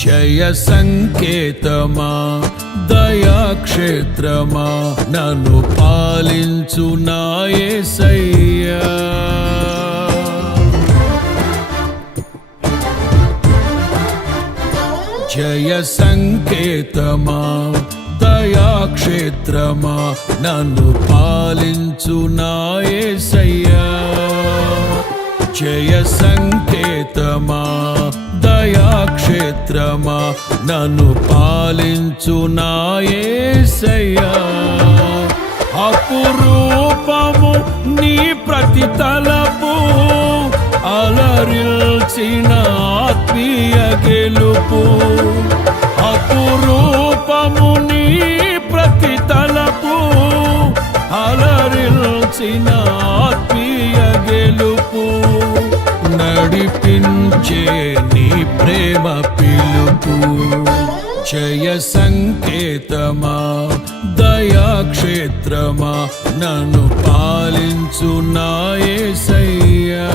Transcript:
జయ సంకేతమా దయాక్షేత్రమా నన్ను పాలించు నా యేసయ్యా. జయ సంకేతమా దయాక్షేత్రమా నన్ను పాలించు నా యేసయ్యా. జయ సంకేతమా దయాక్షేత్రమా నన్ను పాలించు నా యేసయ్యా. అపురూపము నీ ప్రతి తలపు అలరిల్చిన ఆత్మీయ గెలుపు. అపురూపము నీ ప్రతి తలపు అలరిల్చిన ఆత్మీయ గెలుపు. నడిపించే నీ ప్రేమ పిలుపు. జయ సంకేతమా దయాక్షేత్రమా నన్ను పాలించు నా యేసయ్యా.